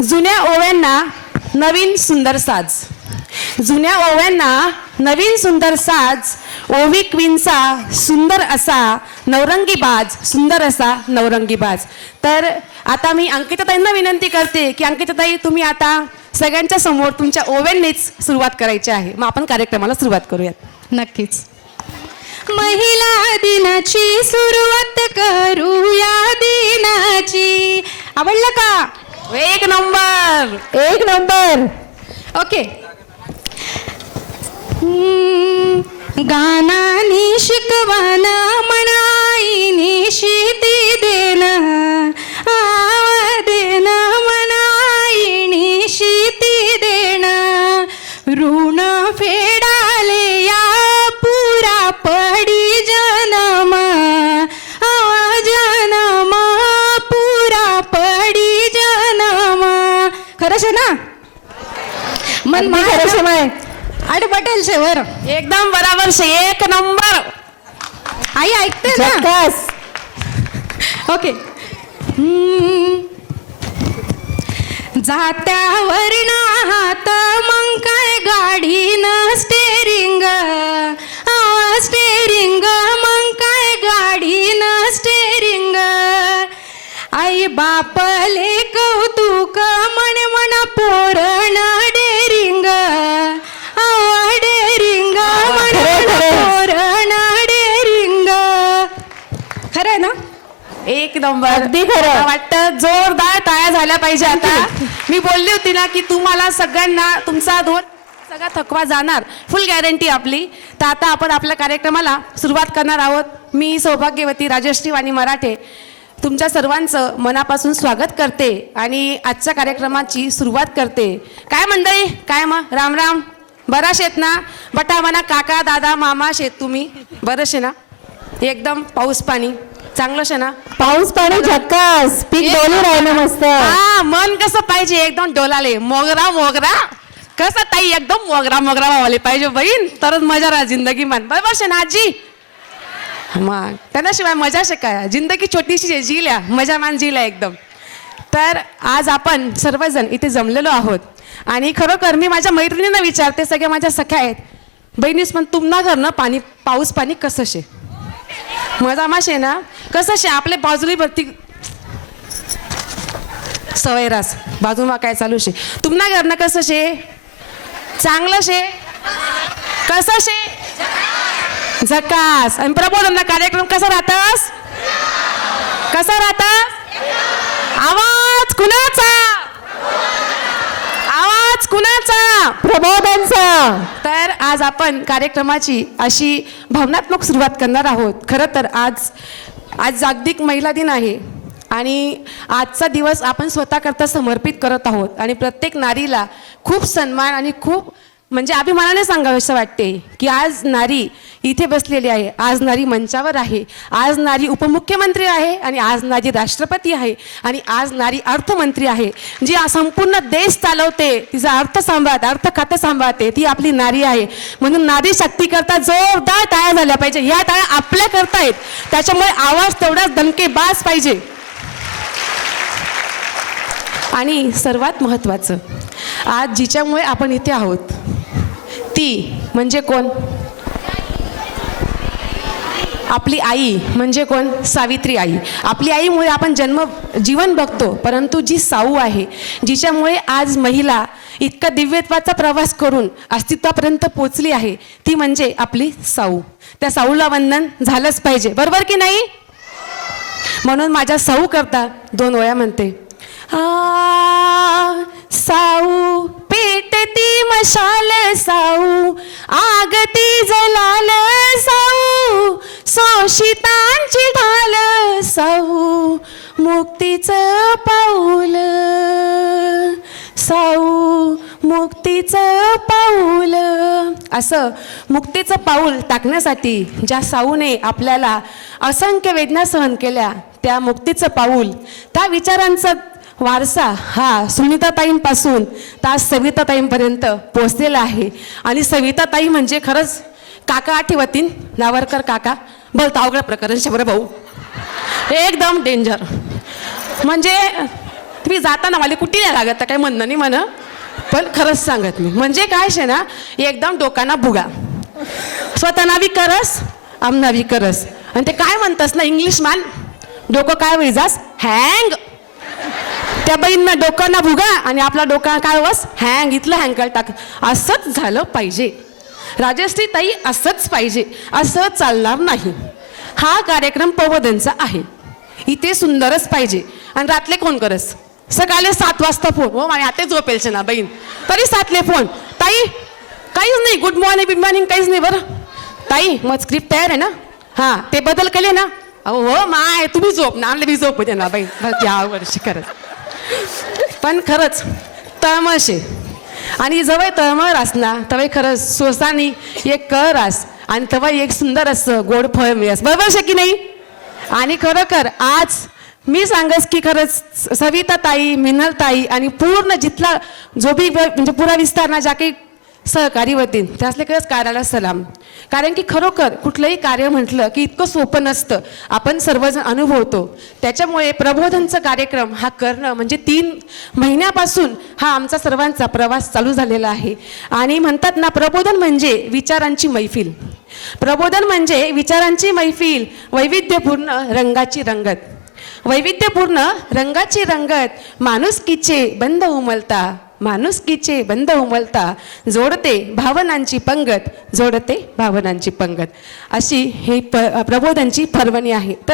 जुन्या ओव्यांना नवीन सुंदर साज, जुन्या ओव्यांना नवीन सुंदर साज, ओवी क्वीनचा सुंदर असा नवरंगी बाज, सुंदर असा नवरंगी बाज. तर आता मी अंकिताताईंना विनंती करते की अंकिताताई तुम्ही आता सगळ्यांच्या समोर तुमच्या ओव्यांनीच सुरुवात करायची आहे. मग आपण कार्यक्रमाला सुरुवात करूयात. नक्कीच. महिला दिनाची सुरुवात करूया दिनाची. आवडलं का? एक नंबर. एक नंबर. ओके. गानानी शिकवाना मनाईनी शिती देणं, देणं मनाईनी शिती देणं, ऋण फेडाले या पुरा पडी जन्म, जन्म पुरा पडी जन्म. खरंच आहे ना? मन खरंच आहे. आठ पटेल शेवर एकदम बराबर शे. एक नंबर. आई ऐकते ना? ओके. जात्यावर ना हात मग काय गाडी न स्टेरिंग, स्टेरिंग मग काय गाडी न स्टेरिंग. आई बापले कौतुक म्हणे म्हणा पोरण डेरिंग, डेरिंग म्हणे पोरण डेरिंग. खरं ना? एक नंबर. अगदी खरं. मला वाटतं जोरदार टाळ्या झाल्या पाहिजे. आता मी बोलली होती ना की तुम्हाला सगळ्यांना तुमचा सगळा थकवा जाणार, फुल गॅरंटी आपली. तर आता आपण आपल्या कार्यक्रमाला सुरुवात करणार आहोत. मी सौभाग्यवती राजश्री वाणी मराठे तुमच्या सर्वांचं मनापासून स्वागत करते आणि आजच्या कार्यक्रमाची सुरुवात करते. काय मंडळी, काय मग राम राम, बराश आहेत ना? बटा म्हणा काका दादा मामा शेत तुम्ही बरंच ना? एकदम पाऊस पाणी चांगलं शे ना? पाऊस पाणी झक्कास, पीक डोलू राहिलं मस्त. हा, मन कसं पाहिजे एकदम डोलाले, मोगरा मोगरा कसं ताई, एकदम मोगरा मोगरा व्हायला पाहिजे बहीण, तरच मजा राहा जिंदगी मान. बरोबर शे ना आजी? मग त्याच्याशिवाय मजा शे काय? जिंदगी छोटीशी आहे, जिल्या मजा मान जिल्या एकदम. तर आज आपण सर्वजण इथे जमलेलो आहोत आणि खरोखर मी माझ्या मैत्रिणींना विचारते, सगळ्या माझ्या सख्या आहेत बहिणीस, पण तुम्हाला घरनं पाणी पाऊस पाणी कसं शे? मजा माशे ना? कसं शे? आपले बाजूली भरती सवयरास बाजूमा काय चालू शे? तुम्हाला घरनं कसं शे? चांगलं शे? कसं शे? झकास. आणि प्रबोधनला कार्यक्रम कसा राहतास? कसा राहतास? आवाज कुणाचा? आवाज कुणाचा? प्रबोधनचा. तर आज आपण कार्यक्रमाची अशी भावनात्मक सुरुवात करणार आहोत. खरं तर आज जागतिक महिला दिन आहे आणि आजचा दिवस आपण स्वतःकरता समर्पित करत आहोत आणि प्रत्येक नारीला खूप सन्मान आणि खूप म्हणजे अभिमानाने सांगावंसं वाटते की आज नारी इथे बसलेली आहे, आज नारी मंचावर आहे, आज नारी उपमुख्यमंत्री आहे आणि आज नारी राष्ट्रपती आहे आणि आज नारी अर्थमंत्री आहे. जी संपूर्ण देश चालवते, तिचा अर्थ खातं सांभाळते, ती आपली नारी आहे. म्हणून नारी शक्ती करता जोरदार टाळ्या झाल्या पाहिजे. ह्या टाळ्या आपल्या करता आहेत, त्याच्यामुळे आवाज तेवढाच दणकेबाज पाहिजे. आणि सर्वात महत्त्वाचं, आज जिच्यामुळे आपण इथे आहोत ती म्हणजे कोण? आपली आई. म्हणजे कोण? सावित्री आई. आपली आईमुळे आपण जीवन बघतो, परंतु जी साऊ आहे, जिच्यामुळे आज महिला इतका दिव्यत्वाचा प्रवास करून अस्तित्वापर्यंत पोचली आहे, ती म्हणजे आपली साऊ. त्या साऊला वंदन झालंच पाहिजे, बरोबर की नाही? म्हणून माझ्या साऊ करता 2 ओळ्या म्हणते. साऊ पेटती मशाल, साऊ आगती जलाल, साऊ शोषितांची ढाल, साऊ मुक्तीचं पाऊल, साऊ मुक्तीचं पाऊल. असं मुक्तीचं पाऊल टाकण्यासाठी ज्या साऊने आपल्याला असंख्य वेदना सहन केल्या, त्या मुक्तीचं पाऊल, त्या विचारांचं वारसा हा सुनीताताईंपासून तर सविताताईंपर्यंत पोचलेला आहे. आणि सविताताई म्हणजे खरंच काका आठवतीन, नावरकर काका. बोलता अवघड प्रकरण शबर भाऊ, एकदम डेंजर. म्हणजे तुम्ही जाताना मला कुठे नाही लागत तर काही म्हणणं नाही म्हणा, पण खरंच सांगत नाही. म्हणजे काय शे ना, एकदम डोकाना भुगा, स्वतःना बी करस आमना बी करस. आणि ते काय म्हणतस ना इंग्लिश मॅन, डोकं काय वैजास हँग. त्या बाईंना डोकांना भुगा आणि आपला डोका काय वस हँग, इथलं हँग टाक. असंच झालं पाहिजे राजश्री ताई, असंच पाहिजे, असं चालणार नाही. हा कार्यक्रम प्रबोधनचा आहे, इथे सुंदरच पाहिजे. आणि रातले कोण करस, सकाळी 7 वाजता फोन, हो आणि आता झोपेलचे ना बहीण, तरी 7ले फोन, ताई काहीच नाही, गुड मॉर्निंग बिड मॉर्निंग काहीच नाही. बरं ताई मग स्क्रिप्ट तयार आहे ना, हां ते बदल केले ना, अहो हो माय तुम्ही झोप ना, आणले बी झोप दे ना बाई या वर्षी. खरंच पण खरंच तळमळ आणि जवळ तळमळ रास ना तवय खरंच सोसानी एक कळ रास आणि तवय एक सुंदर असं गोड फळ मिळस. बरोबर शे की नाही. आणि खरोखर आज मी सांगस की खरंच सविता ताई, मिनल ताई आणि पूर्ण जिथला जो बी म्हणजे पुरा विस्तार ना ज्या काही सहकारी होतील त्यासले खरंच कार्याला सलाम. कारण की खरोखर कुठलंही कार्य म्हटलं की इतकं सोपं नसतं, आपण सर्वजण अनुभवतो. त्याच्यामुळे प्रबोधनचा कार्यक्रम हा करणं म्हणजे 3 महिन्यापासून हा आमचा सर्वांचा प्रवास चालू झालेला आहे. आणि म्हणतात ना प्रबोधन म्हणजे विचारांची मैफिल, प्रबोधन म्हणजे विचारांची मैफिल, वैविध्यपूर्ण रंगाची रंगत, वैविध्यपूर्ण रंगाची रंगत, माणुसकीचे बंध उमलता, माणुसकीचे बंध उमलता, जोडते भावनांची पंगत, जोडते भावनांची पंगत, अशी ही प्रबोधनची पर्वणी आहे. तर